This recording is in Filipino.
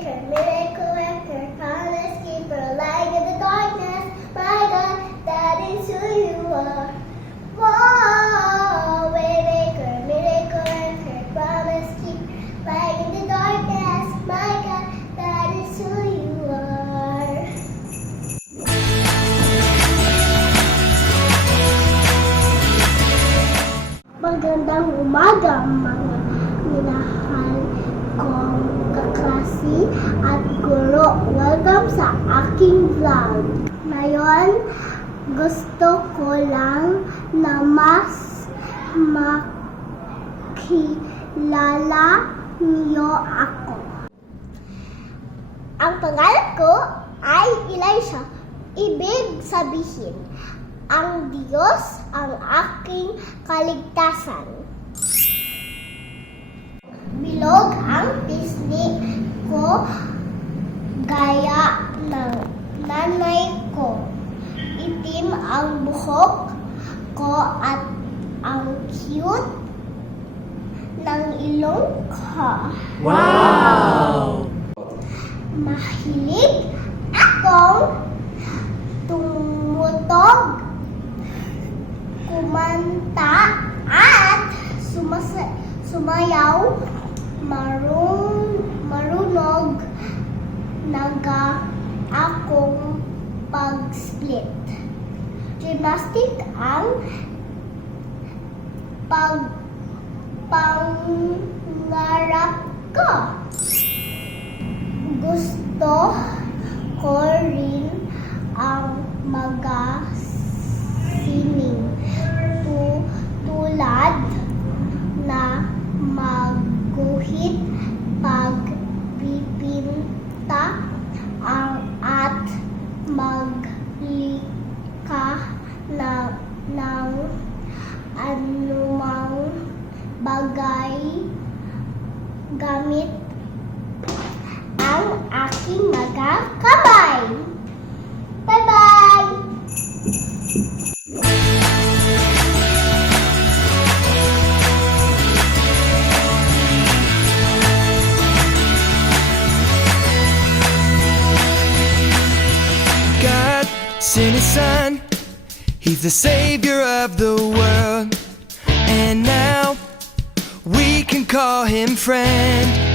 Waymaker, miracle worker, promise keeper, light in the darkness. My God, that is who you are. Whoa, Waymaker, miracle worker, promise keeper, light in the darkness. My God, that is who you are. Magandang umaga mga minahal kong kaklase at guro. Welcome sa aking vlog. Ngayon, gusto ko lang na mas makilala niyo ako. Ang pangalan ko ay Elisha. Ibig sabihin, ang Diyos ang aking kaligtasan. Bilog ang pisngi ko gaya ng nanay ko. Itim ang buhok ko at ang cute ng ilong ko. Wow! Mahilig akong tumutog, kumanta at sumayaw, marunong naga akong pag-split. Gymnastic ang pangarap ko. Gusto ko rin ang magasining tulad na magguhit, pagpipinta, at maglikha ng anumang bagay gamit ang aking mga kamay. Bye-bye! God sent His Son, He's the Savior of the world, and now we can call Him friend.